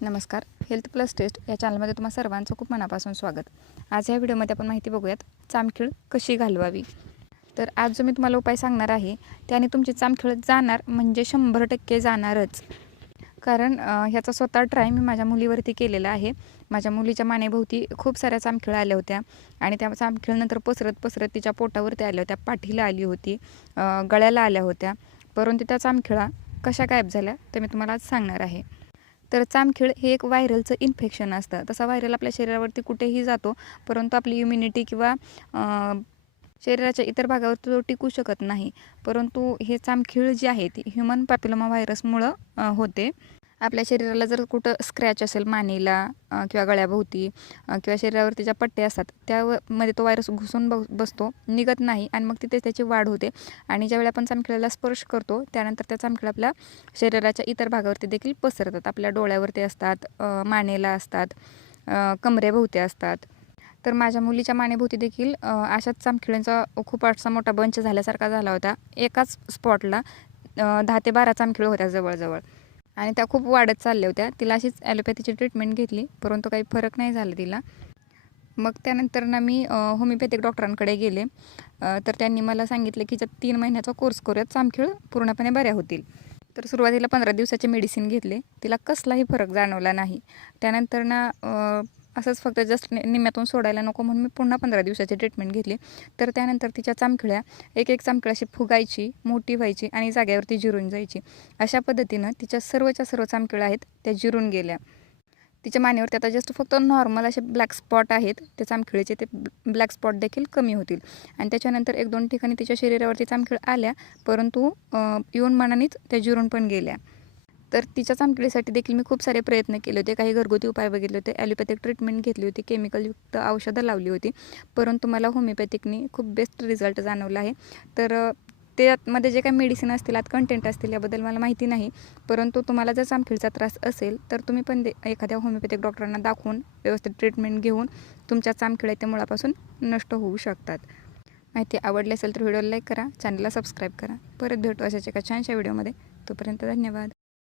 नमस्कार health plus taste या चॅनलमध्ये तुम्हा सर्वांचं खूप मनापासून स्वागत. आज या व्हिडिओमध्ये आपण माहिती बघूयात चामखीळ कशी घालवावी? तर आज जो मी तुम्हाला उपाय सांगणार आहे त्याने तुमची चामखीळ जाणार म्हणजे शंभर टक्के जाणारच. कारण ह्याचा स्वतः ट्राय मी माझ्या मुलीवरती केलेला आहे. माझ्या मुलीच्या मानेभोवती खूप साऱ्या चामखिळ आल्या होत्या आणि त्या चामखिळनंतर पसरत पसरत तिच्या पोटावरती आल्या होत्या पाठीला आली होती गळ्याला आल्या होत्या. परंतु त्या चामखिळा कशा गायब झाल्या ते मी तुम्हाला आज सांगणार आहे. तर चामखीळ हे एक व्हायरलचं इन्फेक्शन असतं. तसा व्हायरल आपल्या शरीरावरती कुठेही जातो परंतु आपली इम्युनिटी किंवा शरीराच्या इतर भागावर तो टिकू शकत नाही. परंतु हे चामखीळ जी आहे ती ह्युमन पॅपिलोमा व्हायरसमुळं होते. आपल्या शरीराला जर कुठं स्क्रॅच असेल मानेला किंवा गळ्याभोवती किंवा शरीरावरती ज्या पट्ट्या असतात त्यामध्ये तो व्हायरस घुसून ब बसतो निघत नाही आणि मग तिथेच त्याची वाढ होते. आणि ज्यावेळी आपण चामखिळ्याला स्पर्श करतो त्यानंतर त्या चामखिळा आपल्या शरीराच्या इतर भागावरती देखील पसरतात. आपल्या डोळ्यावरती असतात मानेला असतात कमरेभोवती असतात. तर माझ्या मुलीच्या मानेभोवती देखील अशाच चामखिळ्यांचा खूप असा मोठा बंच झाल्यासारखा झाला होता. एकाच स्पॉटला दहा ते बारा चामखिळ होत्या जवळजवळ. आणि त्या खूप वाढत चालल्या होत्या. तिला अशीच ॲलोपॅथीची ट्रीटमेंट घेतली परंतु काही फरक नाही झाला तिला. मग त्यानंतर ना मी होमिओपॅथिक डॉक्टरांकडे गेले. तर त्यांनी मला सांगितलं की ज्या तीन महिन्याचा कोर्स करूयात चामखिळ पूर्णपणे बऱ्या होतील. तर सुरुवातीला पंधरा दिवसाचे मेडिसिन घेतले. तिला कसलाही फरक जाणवला नाही. त्यानंतर ना असंच फक्त जस्ट निम्म्यातून सोडायला नको म्हणून मी पुन्हा पंधरा दिवसाची ट्रीटमेंट घेतली. तर त्यानंतर तिच्या चामखिळ्या एक एक चामखिळ्याशी फुगायची मोठी व्हायची आणि जाग्यावरती जिरून जायची. अशा पद्धतीनं तिच्या सर्वच्या सर्व चामखिळ्या आहेत त्या जिरून गेल्या. तिच्या मानेवरती आता जस्ट फक्त नॉर्मल असे ब्लॅक स्पॉट आहेत त्या चामखिळीचे ते ब्लॅक स्पॉट देखील कमी होतील. आणि त्याच्यानंतर एक दोन ठिकाणी तिच्या शरीरावरती चामखिळ आल्या परंतु येऊन मनानेच त्या जिरून पण गेल्या. तर तिच्या चामखिळीसाठी देखील मी खूप सारे प्रयत्न केले होते. काही घरगुती उपाय बघितले होते. ॲलोपॅथिक ट्रीटमेंट घेतली होती. केमिकलयुक्त औषधं लावली होती. परंतु मला होमिओपॅथिकनी खूप बेस्ट रिझल्ट जाणवला आहे. तर अ, त्यामध्ये जे काही मेडिसिन असतील आत कंटेंट असतील याबद्दल मला माहिती नाही. परंतु तुम्हाला जर चामखिळचा त्रास असेल तर तुम्ही पण दे एखाद्या होमिओपॅथिक डॉक्टरांना दाखवून व्यवस्थित ट्रीटमेंट घेऊन तुमच्या चामखिळ्या ते मुळापासून नष्ट होऊ शकतात. माहिती आवडली असेल तर व्हिडिओला लाईक करा. चॅनलला सबस्क्राईब करा. परत भेटू अशाच एका छानशा व्हिडिओमध्ये. तोपर्यंत धन्यवाद.